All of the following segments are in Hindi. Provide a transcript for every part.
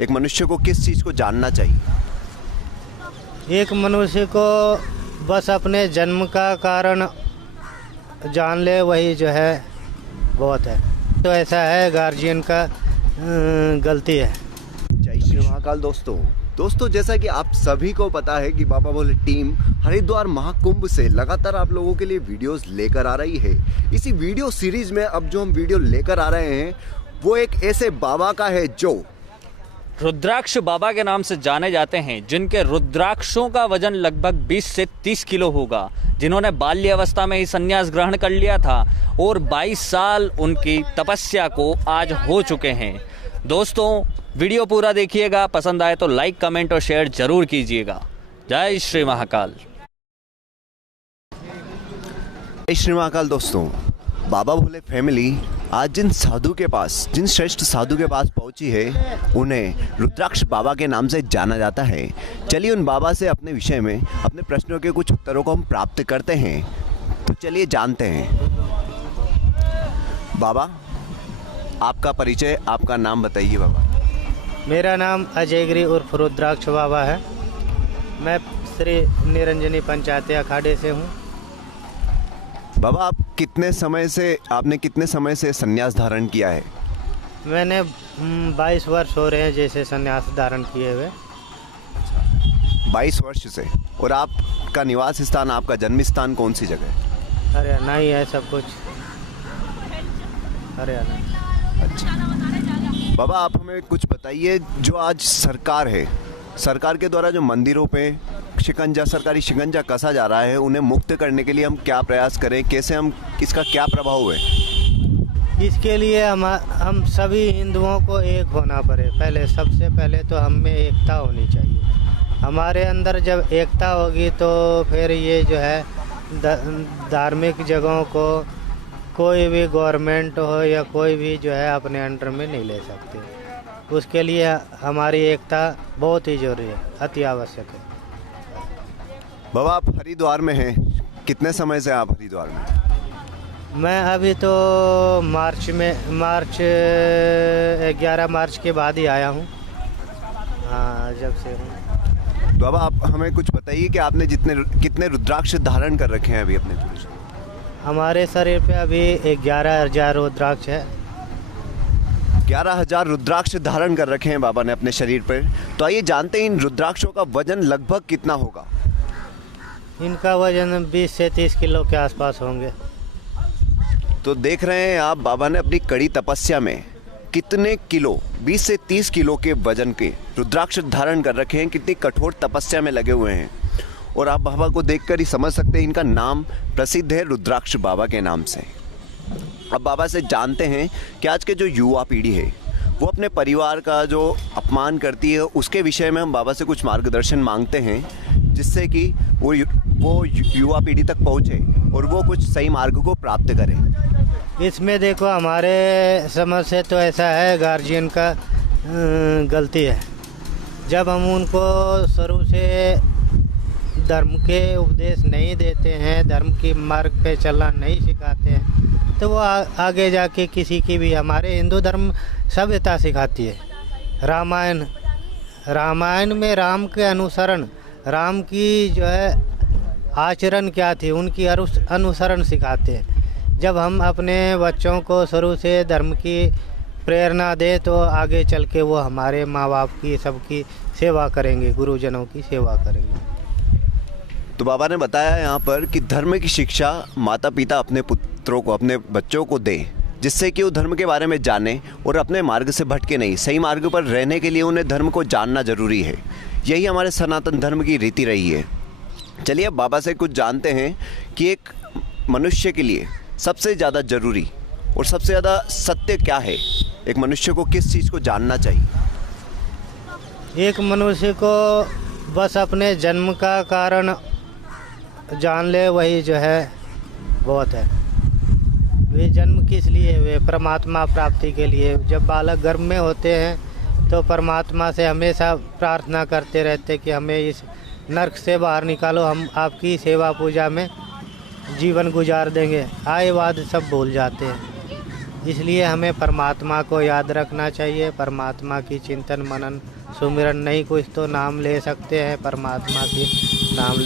एक मनुष्य को किस चीज़ को जानना चाहिए? एक मनुष्य को बस अपने जन्म का कारण जान ले, वही जो है बहुत है। तो ऐसा है, गार्जियन का गलती है। जय श्री महाकाल। दोस्तों जैसा कि आप सभी को पता है कि बाबा भोले टीम हरिद्वार महाकुंभ से लगातार आप लोगों के लिए वीडियोस लेकर आ रही है। इसी वीडियो सीरीज में अब जो हम वीडियो लेकर आ रहे हैं वो एक ऐसे बाबा का है जो रुद्राक्ष बाबा के नाम से जाने जाते हैं, जिनके रुद्राक्षों का वजन लगभग 20 से 30 किलो होगा, जिन्होंने बाल्यावस्था में ही संन्यास ग्रहण कर लिया था और 22 साल उनकी तपस्या को आज हो चुके हैं। दोस्तों वीडियो पूरा देखिएगा, पसंद आए तो लाइक कमेंट और शेयर जरूर कीजिएगा। जय श्री महाकाल। जय श्री महाकाल। दोस्तों बाबा भोले फैमिली आज जिन साधु के पास, जिन श्रेष्ठ साधु के पास पहुंची है, उन्हें रुद्राक्ष बाबा के नाम से जाना जाता है। चलिए उन बाबा से अपने विषय में, अपने प्रश्नों के कुछ उत्तरों को हम प्राप्त करते हैं। तो चलिए जानते हैं। बाबा आपका परिचय, आपका नाम बताइए। बाबा मेरा नाम अजयगिरी उर्फ रुद्राक्ष बाबा है। मैं श्री निरंजनी पंचायत अखाड़े से हूँ। बाबा आपने कितने समय से संन्यास धारण किया है? मैंने 22 वर्ष हो रहे हैं जैसे संन्यास धारण किए हुए। 22 वर्ष से। और आपका निवास स्थान, आपका जन्म स्थान कौन सी जगह है? हरियाणा ही है सब कुछ, हरियाणा। अच्छा बाबा आप हमें कुछ बताइए, जो आज सरकार के द्वारा जो मंदिरों पे सरकारी शिकंजा कसा जा रहा है, उन्हें मुक्त करने के लिए हम क्या प्रयास करें, कैसे हम, इसका क्या प्रभाव है? इसके लिए हम सभी हिंदुओं को एक होना पड़े। सबसे पहले तो हम में एकता होनी चाहिए। हमारे अंदर जब एकता होगी तो फिर ये जो है धार्मिक जगहों को कोई भी गवर्नमेंट हो या कोई भी जो है अपने अंडर में नहीं ले सकते। उसके लिए हमारी एकता बहुत ही जरूरी है, अति आवश्यक है। बाबा आप हरिद्वार में हैं, कितने समय से आप हरिद्वार में? मैं अभी तो 11 मार्च के बाद ही आया हूँ। हाँ, जब से हूँ। बाबा आप हमें कुछ बताइए कि आपने कितने रुद्राक्ष धारण कर रखे हैं अभी अपने शरीर? हमारे शरीर पे अभी 11,000 रुद्राक्ष है। 11,000 रुद्राक्ष धारण कर रखे हैं बाबा ने अपने शरीर पर। तो आइए जानते हैं इन रुद्राक्षों का वजन लगभग कितना होगा? इनका वजन 20 से 30 किलो के आसपास होंगे। तो देख रहे हैं आप, बाबा ने अपनी कड़ी तपस्या में कितने किलो, 20 से 30 किलो के वजन के रुद्राक्ष धारण कर रखे हैं, कितनी कठोर तपस्या में लगे हुए हैं। और आप बाबा को देखकर ही समझ सकते हैं, इनका नाम प्रसिद्ध है रुद्राक्ष बाबा के नाम से। अब बाबा से जानते हैं कि आज के जो युवा पीढ़ी है वो अपने परिवार का जो अपमान करती है, उसके विषय में हम बाबा से कुछ मार्गदर्शन मांगते हैं, जिससे कि वो युवा पीढ़ी तक पहुँचे और वो कुछ सही मार्ग को प्राप्त करें। इसमें देखो, हमारे समझ से तो ऐसा है, गार्जियन का गलती है। जब हम उनको शुरू से धर्म के उपदेश नहीं देते हैं, धर्म की मार्ग पे चलना नहीं सिखाते हैं, तो वो आगे जाके किसी की भी, हमारे हिंदू धर्म सभ्यता सिखाती है। रामायण में राम के अनुसरण, राम की जो है आचरण क्या थी, उनकी अनुसरण सिखाते हैं। जब हम अपने बच्चों को शुरू से धर्म की प्रेरणा दे तो आगे चल के वो हमारे माँ बाप की, सबकी सेवा करेंगे, गुरुजनों की सेवा करेंगे। तो बाबा ने बताया यहाँ पर कि धर्म की शिक्षा माता पिता अपने पुत्रों को, अपने बच्चों को दें, जिससे कि वो धर्म के बारे में जाने और अपने मार्ग से भटके नहीं। सही मार्ग पर रहने के लिए उन्हें धर्म को जानना जरूरी है। यही हमारे सनातन धर्म की रीति रही है। चलिए अब बाबा से कुछ जानते हैं कि एक मनुष्य के लिए सबसे ज़्यादा जरूरी और सबसे ज़्यादा सत्य क्या है? एक मनुष्य को किस चीज़ को जानना चाहिए? एक मनुष्य को बस अपने जन्म का कारण जान ले, वही जो है बहुत है। वे जन्म किस लिए हुए? परमात्मा प्राप्ति के लिए। जब बालक गर्भ में होते हैं तो परमात्मा से हमेशा प्रार्थना करते रहते कि हमें इस नर्क से बाहर निकालो, हम आपकी सेवा पूजा में जीवन गुजार देंगे। आए बाद सब भूल जाते हैं। इसलिए हमें परमात्मा को याद रखना चाहिए। परमात्मा की चिंतन मनन सुमिरन नहीं कुछ तो नाम ले सकते हैं, परमात्मा की नाम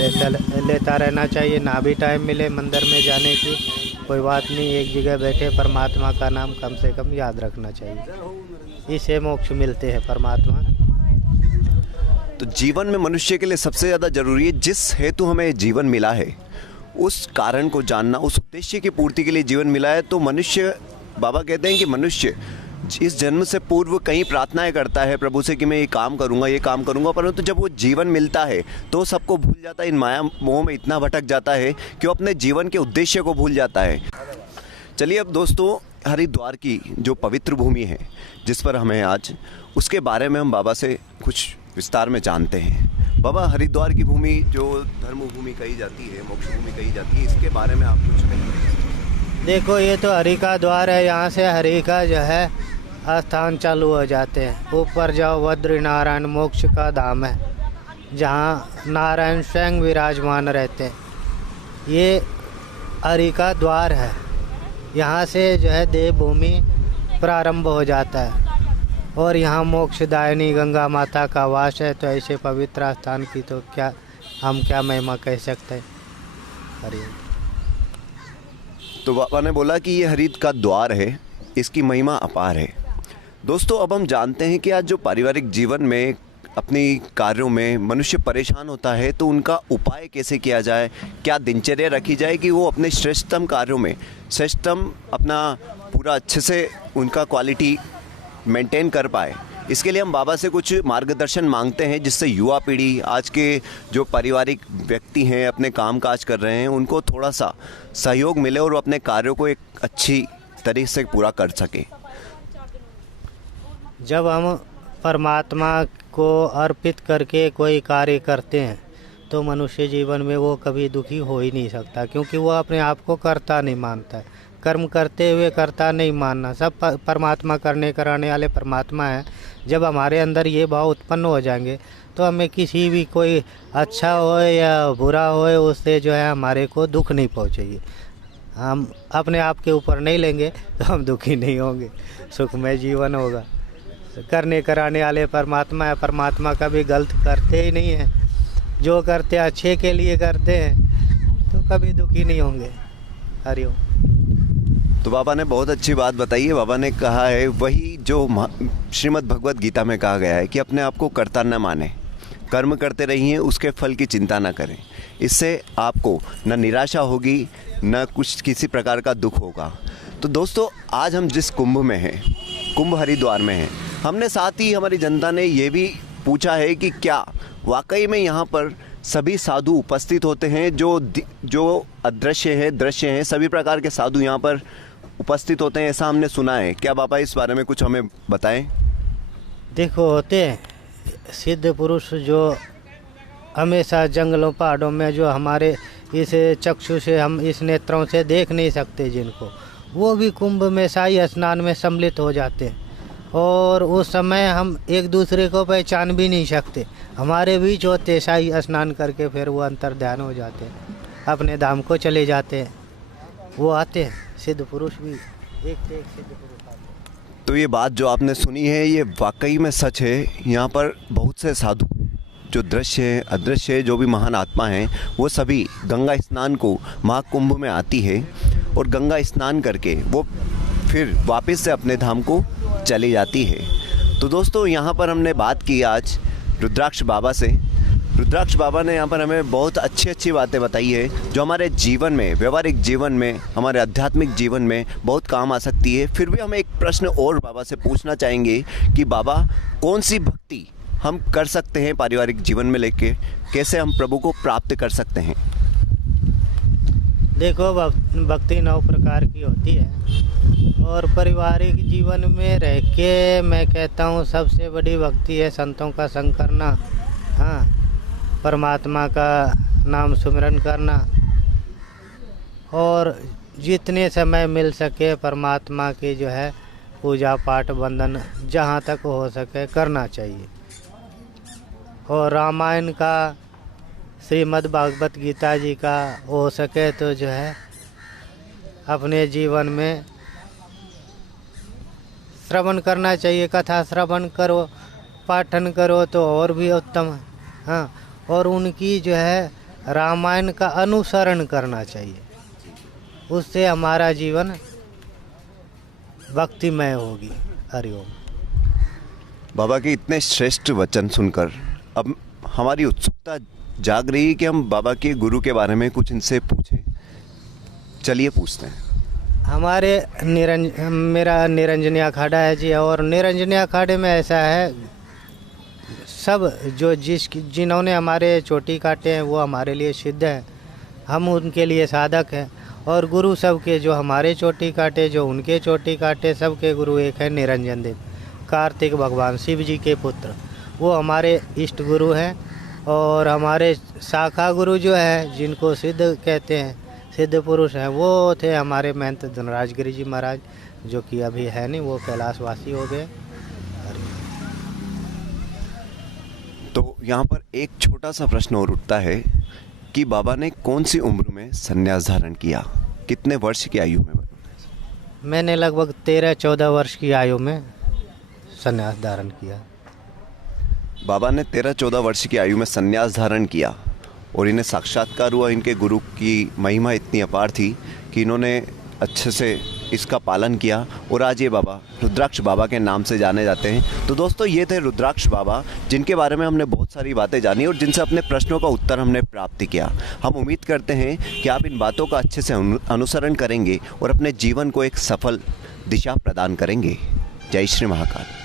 लेता रहना चाहिए। ना भी टाइम मिले मंदिर में जाने की कोई बात नहीं, एक जगह बैठे परमात्मा का नाम कम से कम याद रखना चाहिए, इससे मोक्ष मिलते हैं परमात्मा। तो जीवन में मनुष्य के लिए सबसे ज़्यादा जरूरी है, जिस हेतु हमें जीवन मिला है उस कारण को जानना, उस उद्देश्य की पूर्ति के लिए जीवन मिला है। तो मनुष्य, बाबा कहते हैं कि मनुष्य इस जन्म से पूर्व कई प्रार्थनाएं करता है प्रभु से कि मैं ये काम करूंगा, परंतु जब वो जीवन मिलता है तो सबको भूल जाता है, इन माया मोह में इतना भटक जाता है कि वो अपने जीवन के उद्देश्य को भूल जाता है। चलिए अब दोस्तों, हरिद्वार की जो पवित्र भूमि है जिस पर हमें आज, उसके बारे में हम बाबा से कुछ विस्तार में जानते हैं। बाबा, हरिद्वार की भूमि जो धर्म भूमि कही जाती है, मोक्ष भूमि कही जाती है, इसके बारे में आप कुछ कहेंगे? देखो, ये तो हरि का द्वार है, यहाँ से हरि का जो है स्थान चालू हो जाते हैं। ऊपर जाओ, बद्री नारायण मोक्ष का धाम है, जहाँ नारायण स्वयं विराजमान रहते हैं। ये हरि का द्वार है, यहाँ से जो है देवभूमि प्रारंभ हो जाता है और यहाँ मोक्षदायिनी गंगा माता का वास है। तो ऐसे पवित्र स्थान की तो क्या महिमा कह सकते हैं। हरि। तो बाबा ने बोला कि ये हरि का द्वार है, इसकी महिमा अपार है। दोस्तों, अब हम जानते हैं कि आज जो पारिवारिक जीवन में अपनी कार्यों में मनुष्य परेशान होता है तो उनका उपाय कैसे किया जाए, क्या दिनचर्या रखी जाए कि वो अपने श्रेष्ठतम कार्यों में श्रेष्ठतम अपना पूरा अच्छे से उनका क्वालिटी मेंटेन कर पाए। इसके लिए हम बाबा से कुछ मार्गदर्शन मांगते हैं, जिससे युवा पीढ़ी, आज के जो पारिवारिक व्यक्ति हैं अपने काम काज कर रहे हैं, उनको थोड़ा सा सहयोग मिले और वो अपने कार्यों को एक अच्छी तरीके से पूरा कर सके। जब हम परमात्मा को अर्पित करके कोई कार्य करते हैं तो मनुष्य जीवन में वो कभी दुखी हो ही नहीं सकता, क्योंकि वो अपने आप को कर्ता नहीं मानता है। कर्म करते हुए कर्ता नहीं मानना, सब परमात्मा करने कराने वाले परमात्मा है। जब हमारे अंदर ये भाव उत्पन्न हो जाएंगे तो हमें किसी भी कोई अच्छा हो या बुरा हो उससे जो है हमारे को दुख नहीं पहुँचेगी। हम अपने आप के ऊपर नहीं लेंगे तो हम दुखी नहीं होंगे, सुखमय जीवन होगा। करने कराने वाले परमात्मा है, परमात्मा कभी गलत करते ही नहीं है, जो करते अच्छे के लिए करते हैं तो कभी दुखी नहीं होंगे। हरिओम। तो बाबा ने बहुत अच्छी बात बताई है। बाबा ने कहा है वही जो श्रीमद् भगवत गीता में कहा गया है कि अपने आप को कर्ता न माने, कर्म करते रहिए, उसके फल की चिंता न करें। इससे आपको न निराशा होगी न कुछ किसी प्रकार का दुख होगा। तो दोस्तों, आज हम जिस कुंभ में हैं, कुंभ हरिद्वार में हैं, हमने साथ ही हमारी जनता ने ये भी पूछा है कि क्या वाकई में यहाँ पर सभी साधु उपस्थित होते हैं, जो अदृश्य हैं, दृश्य हैं, सभी प्रकार के साधु यहाँ पर उपस्थित होते हैं, ऐसा हमने सुना है। क्या बाबा इस बारे में कुछ हमें बताएं? देखो, होते हैं सिद्ध पुरुष जो हमेशा जंगलों पहाड़ों में, जो हमारे इस चक्षु से, हम इस नेत्रों से देख नहीं सकते जिनको, वो भी कुंभ में शाही स्नान में सम्मिलित हो जाते हैं। और उस समय हम एक दूसरे को पहचान भी नहीं सकते, हमारे बीच होते शाही स्नान करके फिर वो अंतर ध्यान हो जाते हैं, अपने धाम को चले जाते हैं। वो आते हैं सिद्ध पुरुष भी, एक से एक सिद्ध पुरुष आते हैं। तो ये बात जो आपने सुनी है ये वाकई में सच है। यहाँ पर बहुत से साधु जो दृश्य है, अदृश्य है, जो भी महान आत्मा हैं, वो सभी गंगा स्नान को महाकुंभ में आती है और गंगा स्नान करके वो फिर वापस से अपने धाम को चली जाती है। तो दोस्तों, यहाँ पर हमने बात की आज रुद्राक्ष बाबा से। रुद्राक्ष बाबा ने यहाँ पर हमें बहुत अच्छी बातें बताई है, जो हमारे जीवन में, व्यवहारिक जीवन में, हमारे आध्यात्मिक जीवन में बहुत काम आ सकती है। फिर भी हम एक प्रश्न और बाबा से पूछना चाहेंगे कि बाबा, कौन सी भक्ति हम कर सकते हैं पारिवारिक जीवन में लेके, कैसे हम प्रभु को प्राप्त कर सकते हैं? देखो, भक्ति 9 प्रकार की होती है और पारिवारिक जीवन में रह के मैं कहता हूँ सबसे बड़ी भक्ति है संतों का संग करना, हाँ, परमात्मा का नाम सुमिरन करना और जितने समय मिल सके परमात्मा की जो है पूजा पाठ वंदन जहाँ तक हो सके करना चाहिए। और रामायण का, श्रीमद् भागवत गीता जी का हो सके तो जो है अपने जीवन में श्रवण करना चाहिए, कथा श्रवण करो, पाठन करो तो और भी उत्तम है। हाँ, और उनकी जो है रामायण का अनुसरण करना चाहिए, उससे हमारा जीवन भक्तिमय होगी। हरिओम। बाबा के इतने श्रेष्ठ वचन सुनकर अब हमारी उत्सुकता जाग रही है कि हम बाबा के गुरु के बारे में कुछ इनसे पूछें। चलिए पूछते हैं। हमारे मेरा निरंजनी अखाड़ा है जी, और निरंजनी अखाड़े में ऐसा है, सब जो जिन्होंने हमारे चोटी काटे हैं वो हमारे लिए सिद्ध है, हम उनके लिए साधक हैं। और गुरु सब के जो हमारे चोटी काटे, जो उनके चोटी काटे, सबके गुरु एक है निरंजन देव, कार्तिक भगवान शिव जी के पुत्र, वो हमारे इष्ट गुरु हैं। और हमारे शाखा गुरु जो है, जिनको सिद्ध कहते हैं, सिद्ध पुरुष हैं, वो थे हमारे महंत धनराज गिरी जी महाराज, जो कि अभी है नहीं, वो कैलाशवासी हो गए। तो यहाँ पर एक छोटा सा प्रश्न और उठता है कि बाबा ने कौन सी उम्र में संन्यास धारण किया, कितने वर्ष की आयु में? मैंने लगभग 13-14 वर्ष की आयु में संन्यास धारण किया। बाबा ने 13-14 वर्ष की आयु में संन्यास धारण किया और इन्हें साक्षात्कार हुआ। इनके गुरु की महिमा इतनी अपार थी कि इन्होंने अच्छे से इसका पालन किया और आज ये बाबा रुद्राक्ष बाबा के नाम से जाने जाते हैं। तो दोस्तों, ये थे रुद्राक्ष बाबा, जिनके बारे में हमने बहुत सारी बातें जानी और जिनसे अपने प्रश्नों का उत्तर हमने प्राप्त किया। हम उम्मीद करते हैं कि आप इन बातों का अच्छे से अनुसरण करेंगे और अपने जीवन को एक सफल दिशा प्रदान करेंगे। जय श्री महाकाल।